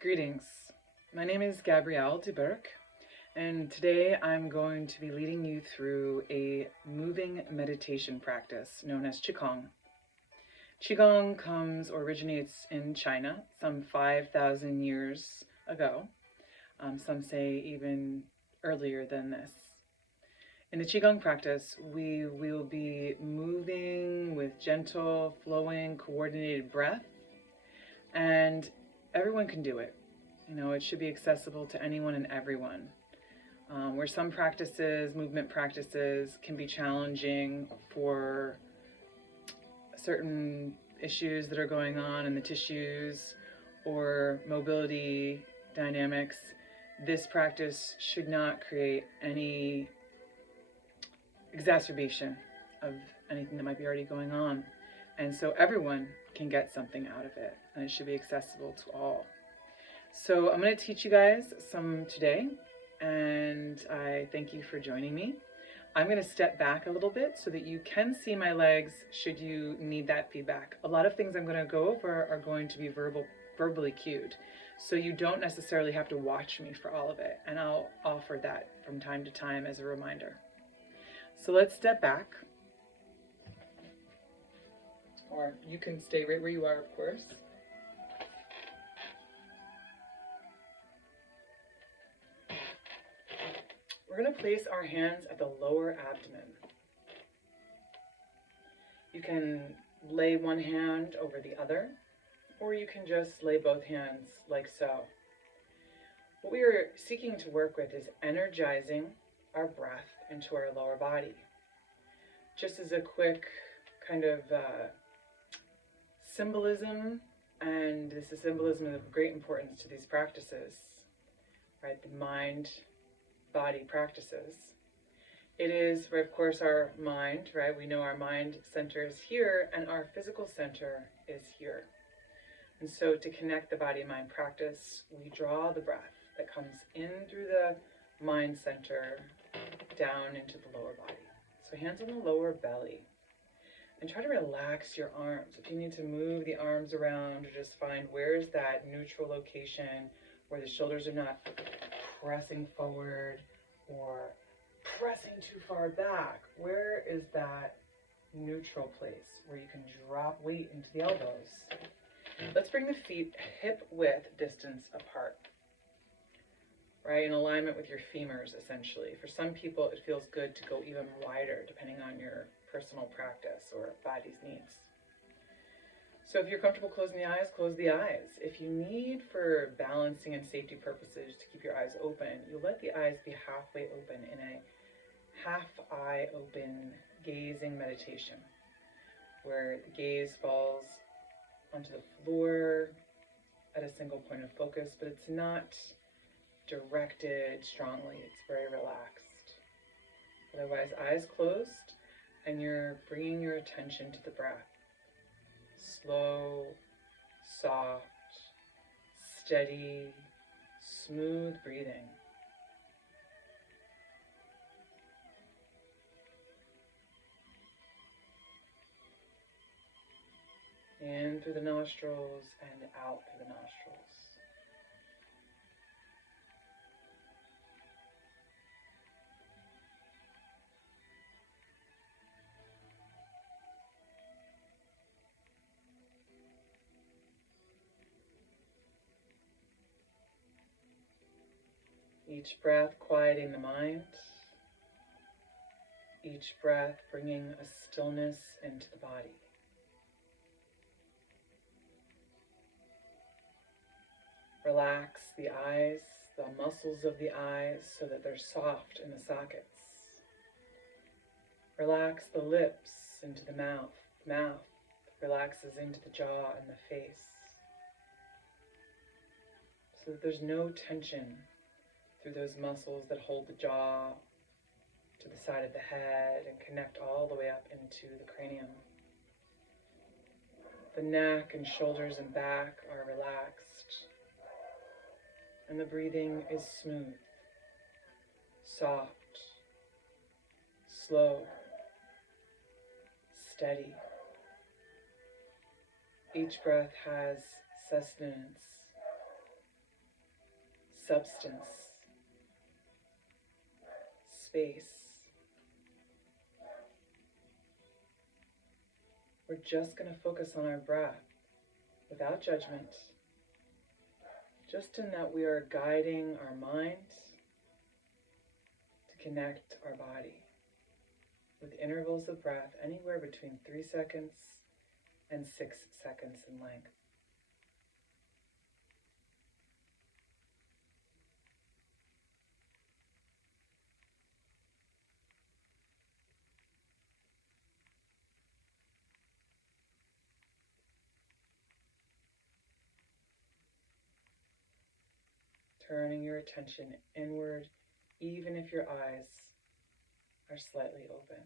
Greetings. My name is Gabrielle DeBerk, and today I'm going to be leading you through a moving meditation practice known as Qigong. Qigong originates in China some 5,000 years ago. Some say even earlier than this. In the Qigong practice, we will be moving with gentle, flowing, coordinated breath, and everyone can do it. It should be accessible to anyone and everyone. Where some practices, movement practices, can be challenging for certain issues that are going on in the tissues or mobility dynamics, this practice should not create any exacerbation of anything that might be already going on. And so everyone can get something out of it, and it should be accessible to all. So I'm going to teach you guys some today, and I thank you for joining me. I'm going to step back a little bit so that you can see my legs should you need that feedback. A lot of things I'm going to go over are going to be verbally cued, so you don't necessarily have to watch me for all of it, and I'll offer that from time to time as a reminder. So let's step back, or you can stay right where you are, of course. We're going to place our hands at the lower abdomen. You can lay one hand over the other, or you can just lay both hands like so. What we are seeking to work with is energizing our breath into our lower body. Just as a quick kind of symbolism, and this is symbolism of great importance to these practices, right? The mind-body practices. It is, of course, our mind, right? We know our mind center is here, and our physical center is here. And so to connect the body-mind practice, we draw the breath that comes in through the mind center down into the lower body. So hands on the lower belly. And try to relax your arms. If you need to move the arms around, or just find where's that neutral location where the shoulders are not pressing forward or pressing too far back. Where is that neutral place where you can drop weight into the elbows? Let's bring the feet hip-width distance apart, right? In alignment with your femurs, essentially. For some people, it feels good to go even wider, depending on your personal practice or body's needs. So if you're comfortable closing the eyes, close the eyes. If you need, for balancing and safety purposes, to keep your eyes open, you'll let the eyes be halfway open in a half-eye open gazing meditation, where the gaze falls onto the floor at a single point of focus, but it's not directed strongly. It's very relaxed. Otherwise, eyes closed, and you're bringing your attention to the breath. Slow, soft, steady, smooth breathing. In through the nostrils and out through the nostrils. Each breath quieting the mind. Each breath bringing a stillness into the body. Relax the eyes, the muscles of the eyes, so that they're soft in the sockets. Relax the lips into the mouth. The mouth relaxes into the jaw and the face, so that there's no tension through those muscles that hold the jaw to the side of the head and connect all the way up into the cranium. The neck and shoulders and back are relaxed, and the breathing is smooth, soft, slow, steady. Each breath has sustenance substance, space. We're just going to focus on our breath without judgment, just in that we are guiding our mind to connect our body with intervals of breath anywhere between 3 seconds and 6 seconds in length. Turning your attention inward, even if your eyes are slightly open.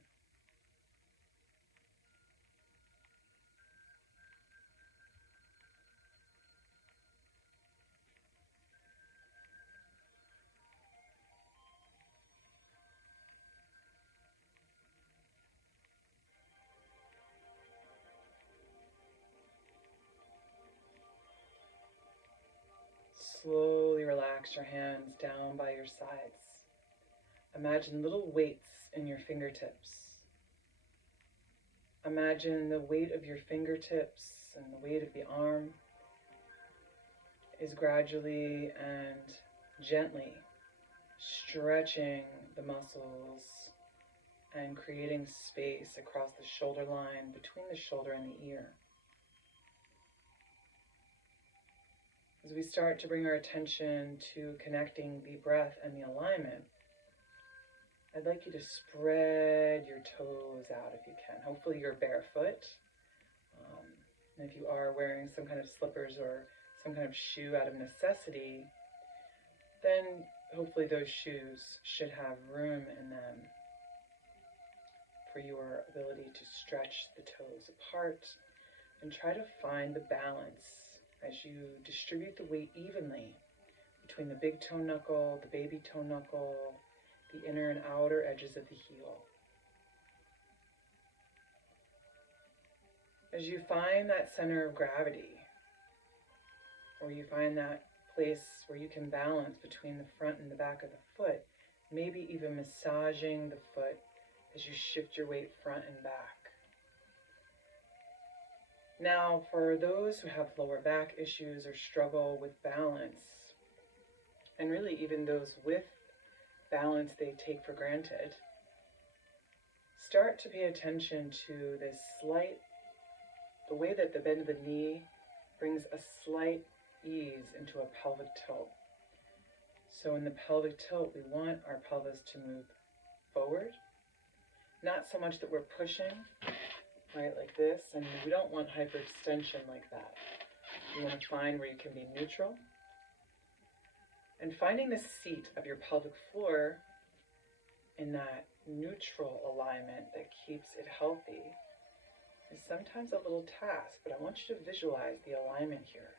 Slowly relax your hands down by your sides. Imagine little weights in your fingertips. Imagine the weight of your fingertips and the weight of the arm is gradually and gently stretching the muscles and creating space across the shoulder line between the shoulder and the ear. As we start to bring our attention to connecting the breath and the alignment, I'd like you to spread your toes out if you can. Hopefully you're barefoot. And if you are wearing some kind of slippers or some kind of shoe out of necessity, then hopefully those shoes should have room in them for your ability to stretch the toes apart and try to find the balance as you distribute the weight evenly between the big toe knuckle, the baby toe knuckle, the inner and outer edges of the heel. As you find that center of gravity, or you find that place where you can balance between the front and the back of the foot, maybe even massaging the foot as you shift your weight front and back. Now, for those who have lower back issues or struggle with balance, and really even those with balance they take for granted, start to pay attention to this the way that the bend of the knee brings a slight ease into a pelvic tilt. So in the pelvic tilt, we want our pelvis to move forward, not so much that we're pushing, right, like this, and we don't want hyperextension like that. You want to find where you can be neutral. And finding the seat of your pelvic floor in that neutral alignment that keeps it healthy is sometimes a little task, but I want you to visualize the alignment here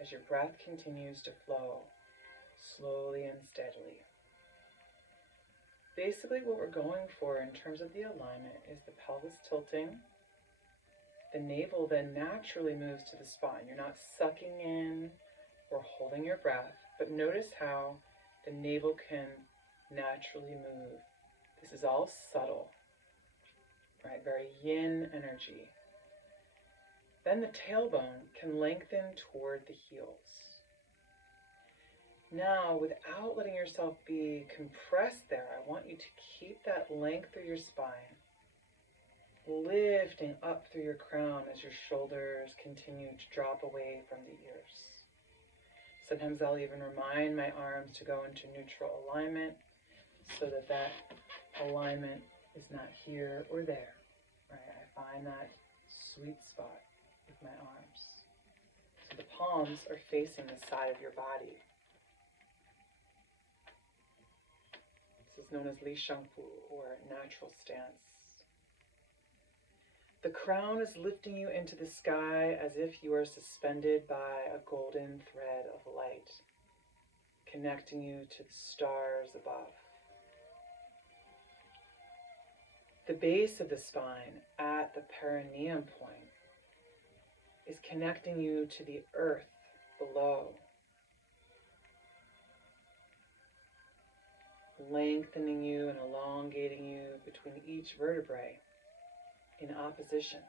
as your breath continues to flow slowly and steadily. Basically, what we're going for in terms of the alignment is the pelvis tilting. The navel then naturally moves to the spine. You're not sucking in or holding your breath, but notice how the navel can naturally move. This is all subtle, right? Very yin energy. Then the tailbone can lengthen toward the heels. Now, without letting yourself be compressed there, I want you to keep that length through your spine, lifting up through your crown as your shoulders continue to drop away from the ears. Sometimes I'll even remind my arms to go into neutral alignment so that that alignment is not here or there. Right? I find that sweet spot with my arms. So the palms are facing the side of your body. This is known as Li Shangfu, or natural stance. The crown is lifting you into the sky as if you are suspended by a golden thread of light, connecting you to the stars above. The base of the spine at the perineum point is connecting you to the earth below. lengthening you and elongating you between each vertebrae in opposition.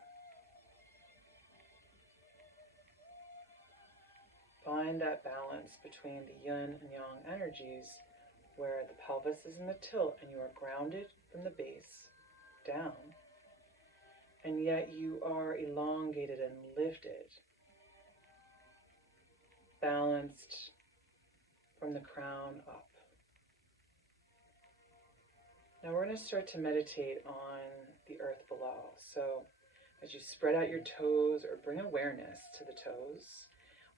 Find that balance between the yin and yang energies where the pelvis is in the tilt and you are grounded from the base down, and yet you are elongated and lifted, balanced from the crown up. Now we're going to start to meditate on the earth below. So as you spread out your toes or bring awareness to the toes,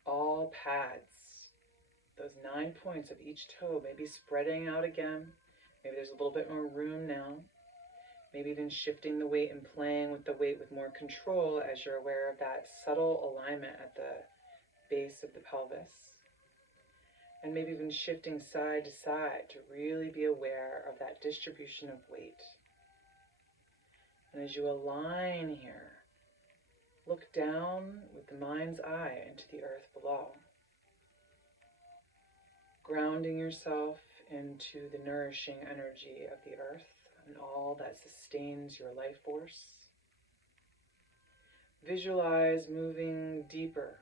all pads, those 9 points of each toe may be spreading out again. Maybe there's a little bit more room now. Maybe even shifting the weight and playing with the weight with more control as you're aware of that subtle alignment at the base of the pelvis. And maybe even shifting side to side to really be aware of that distribution of weight. And as you align here, look down with the mind's eye into the earth below, grounding yourself into the nourishing energy of the earth and all that sustains your life force. Visualize moving deeper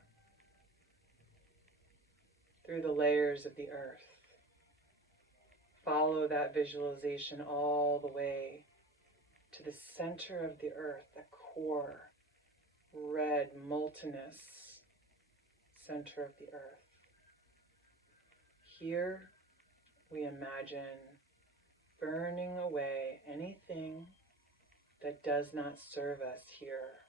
through the layers of the earth. Follow that visualization all the way to the center of the earth, the core, red, moltenous center of the earth. Here we imagine burning away anything that does not serve us here.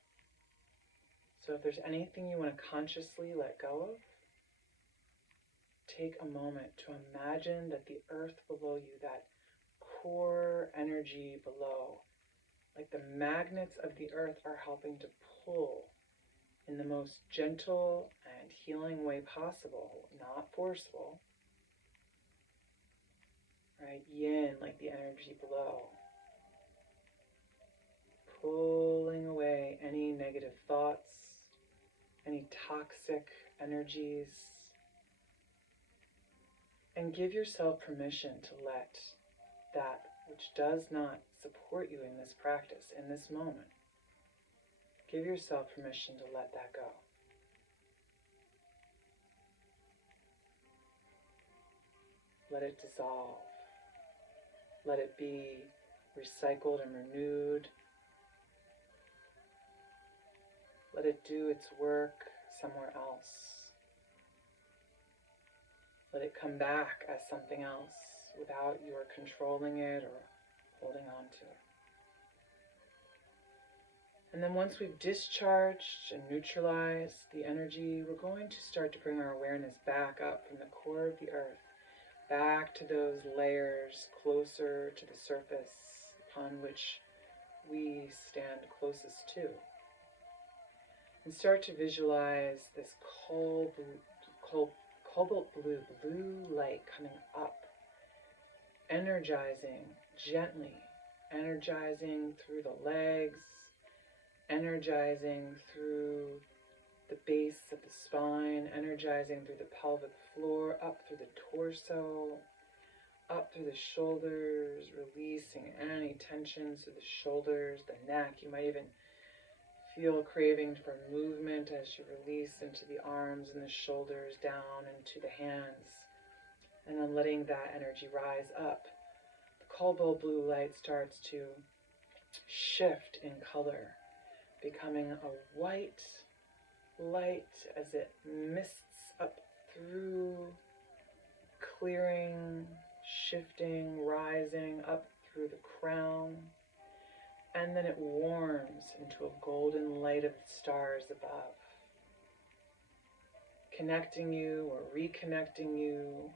So if there's anything you want to consciously let go of, take a moment to imagine that the earth below you, that core energy below, like the magnets of the earth are helping to pull in the most gentle and healing way possible, not forceful. Right? Yin, like the energy below. Pulling away any negative thoughts, any toxic energies. And give yourself permission to let that which does not support you in this practice, in this moment, give yourself permission to let that go. Let it dissolve. Let it be recycled and renewed. Let it do its work somewhere else. Let it come back as something else without your controlling it or holding on to it. And then once we've discharged and neutralized the energy, we're going to start to bring our awareness back up from the core of the earth, back to those layers closer to the surface upon which we stand closest to. And start to visualize this cobalt blue light coming up, energizing gently, energizing through the legs, energizing through the base of the spine, energizing through the pelvic floor, up through the torso, up through the shoulders, releasing any tensions through the shoulders, the neck. You might even feel craving for movement as you release into the arms and the shoulders, down into the hands, and then letting that energy rise up. The cobalt blue light starts to shift in color, becoming a white light as it mists up through, clearing, shifting, rising up through the crown. And then it warms into a golden light of the stars above, connecting you or reconnecting you,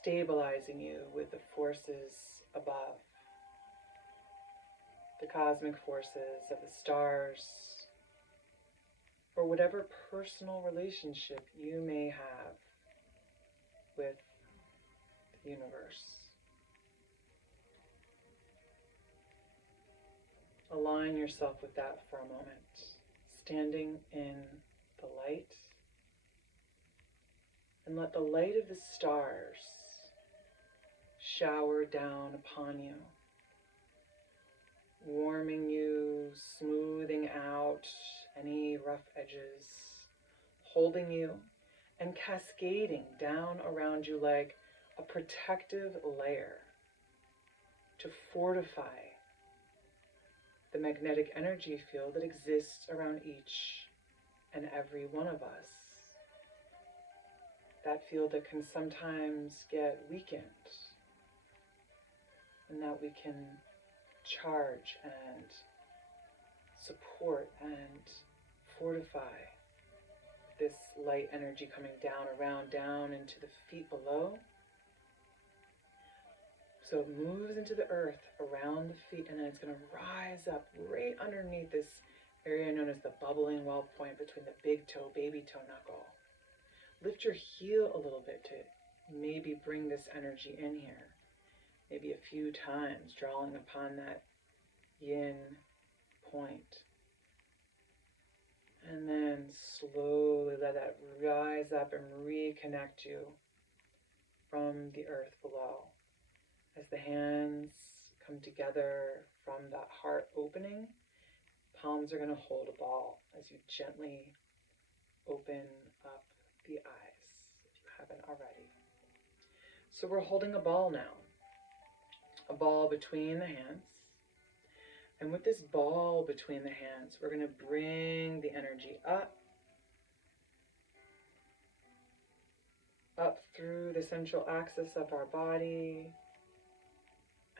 stabilizing you with the forces above, the cosmic forces of the stars, or whatever personal relationship you may have with the universe. Align yourself with that for a moment, standing in the light, and let the light of the stars shower down upon you, warming you, smoothing out any rough edges, holding you, and cascading down around you like a protective layer to fortify the magnetic energy field that exists around each and every one of us. That field that can sometimes get weakened, and that we can charge and support and fortify this light energy coming down, around, down into the feet below. So it moves into the earth around the feet, and then it's going to rise up right underneath this area known as the bubbling well point between the big toe, baby toe knuckle. Lift your heel a little bit to maybe bring this energy in here. Maybe a few times, drawing upon that yin point. And then slowly let that rise up and reconnect you from the earth below. As the hands come together from that heart opening, palms are going to hold a ball as you gently open up the eyes, if you haven't already. So we're holding a ball now, a ball between the hands. And with this ball between the hands, we're going to bring the energy up through the central axis of our body.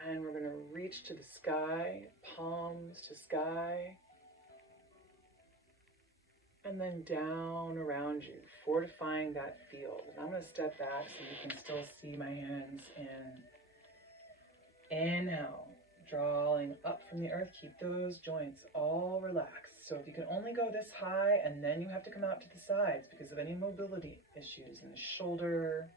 And we're going to reach to the sky, palms to sky. And then down around you, fortifying that field. And I'm going to step back so you can still see my hands in. Inhale, drawing up from the earth. Keep those joints all relaxed. So if you can only go this high, and then you have to come out to the sides because of any mobility issues in the shoulder,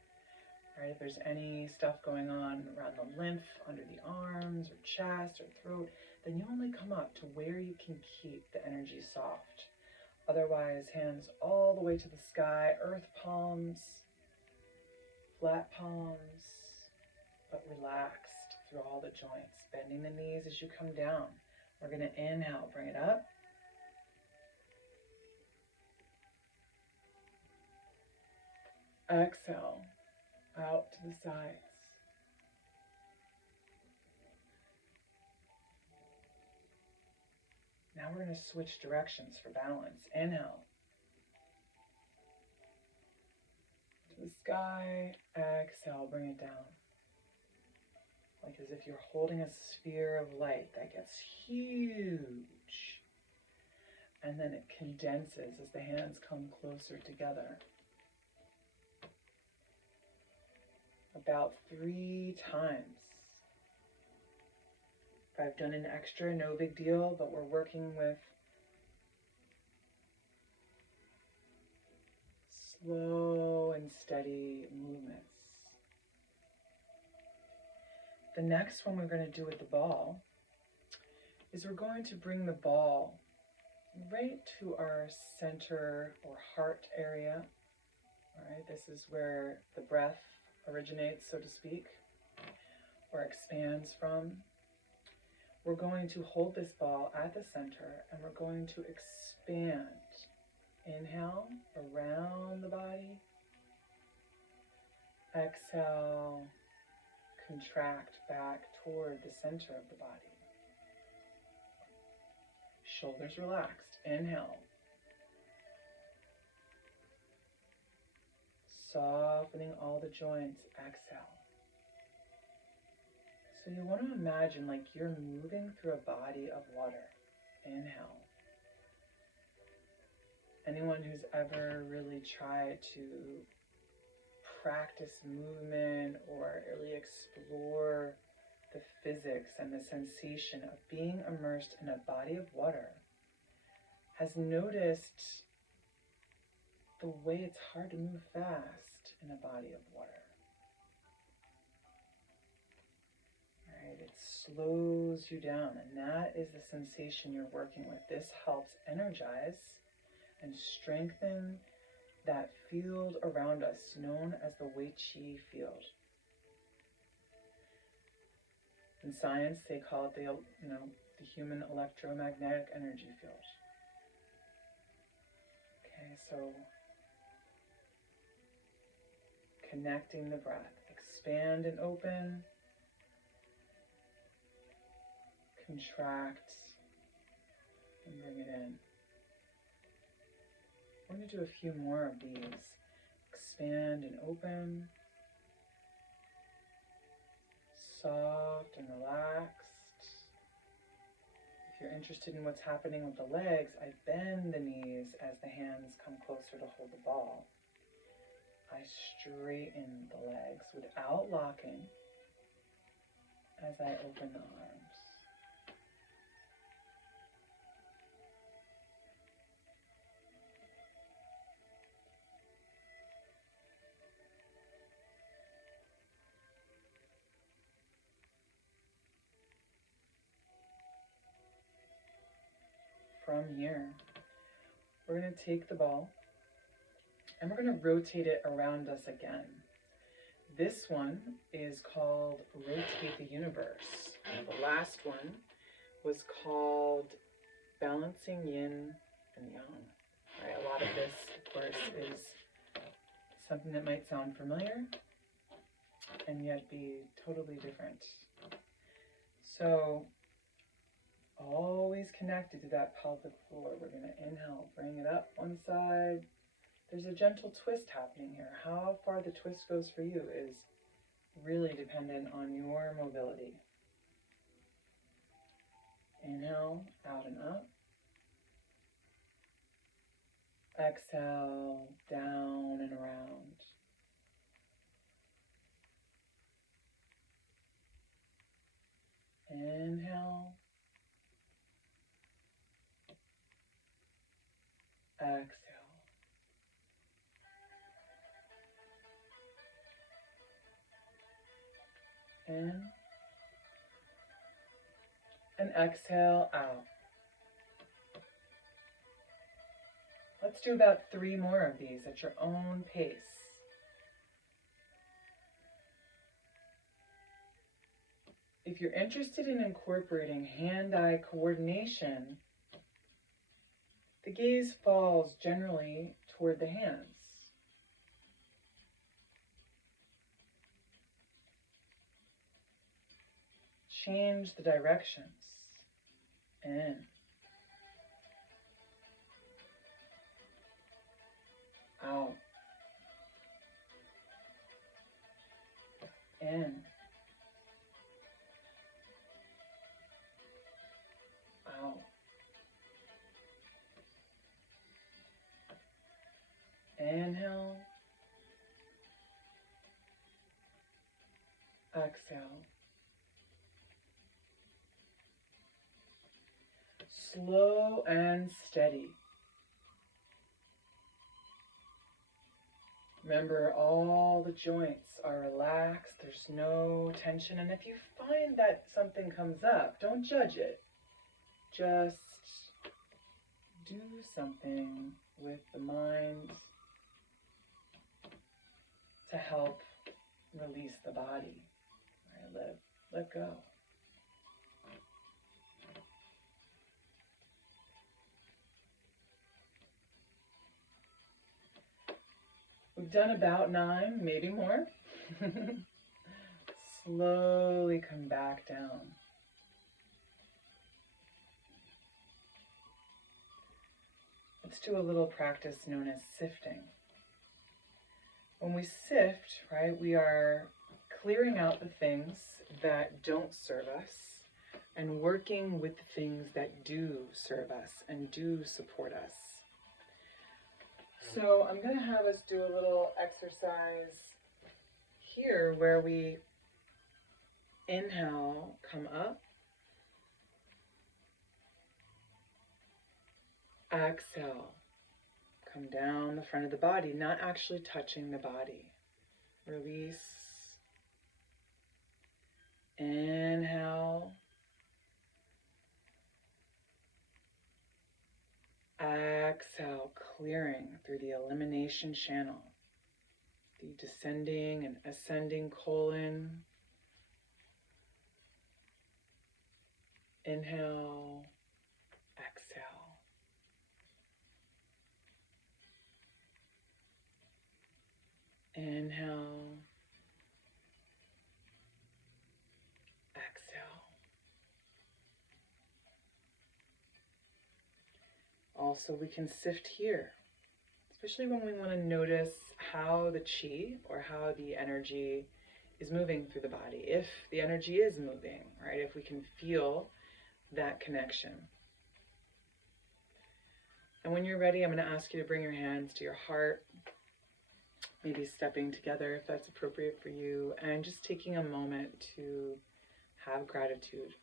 right? If there's any stuff going on around the lymph, under the arms or chest or throat, then you only come up to where you can keep the energy soft. Otherwise, hands all the way to the sky, earth palms, flat palms, but relaxed through all the joints, bending the knees as you come down. We're going to inhale, bring it up. Exhale, out to the sides. Now we're going to switch directions for balance. Inhale. To the sky. Exhale, bring it down. Like as if you're holding a sphere of light that gets huge. And then it condenses as the hands come closer together. About 3 times. If I've done an extra, no big deal, but we're working with slow and steady movements. The next one we're going to do with the ball is we're going to bring the ball right to our center or heart area. All right, this is where the breath originates, so to speak, or expands from. We're going to hold this ball at the center and we're going to expand. Inhale, around the body. Exhale, contract back toward the center of the body. Shoulders relaxed. Inhale. Softening all the joints. Exhale. So you want to imagine like you're moving through a body of water. Inhale. Anyone who's ever really tried to practice movement or really explore the physics and the sensation of being immersed in a body of water has noticed the way it's hard to move fast in a body of water. Right? It slows you down, and that is the sensation you're working with. This helps energize and strengthen that field around us known as the Wei Qi field. In science, they call it the human electromagnetic energy field. Okay, so connecting the breath. Expand and open. Contract and bring it in. We're going to do a few more of these. Expand and open. Soft and relaxed. If you're interested in what's happening with the legs, I bend the knees as the hands come closer to hold the ball. I straighten the legs without locking as I open the arms. From here, we're going to take the ball and we're going to rotate it around us again. This one is called Rotate the Universe. The last one was called Balancing Yin and Yang. Right, a lot of this, of course, is something that might sound familiar and yet be totally different. So, always connected to that pelvic floor. We're going to inhale, bring it up one side. There's a gentle twist happening here. How far the twist goes for you is really dependent on your mobility. Inhale, out and up. Exhale, down and around. Inhale. Exhale. In. And exhale out. Let's do about 3 more of these at your own pace. If you're interested in incorporating hand-eye coordination, the gaze falls generally toward the hands. Change the directions. In. Out. In. Out. Inhale. Exhale. Slow and steady. Remember, all the joints are relaxed. There's no tension. And if you find that something comes up, don't judge it. Just do something with the mind to help release the body. All right, let go. We've done about 9, maybe more. Slowly come back down. Let's do a little practice known as sifting. When we sift, right, we are clearing out the things that don't serve us and working with the things that do serve us and do support us. So I'm going to have us do a little exercise here where we inhale, come up, exhale, come down the front of the body, not actually touching the body. Release. Inhale. Exhale, clearing through the elimination channel. The descending and ascending colon. Inhale, exhale. Inhale, exhale. Also, we can sift here, especially when we want to notice how the chi or how the energy is moving through the body. If the energy is moving, right? If we can feel that connection. And when you're ready, I'm going to ask you to bring your hands to your heart, maybe stepping together if that's appropriate for you, and just taking a moment to have gratitude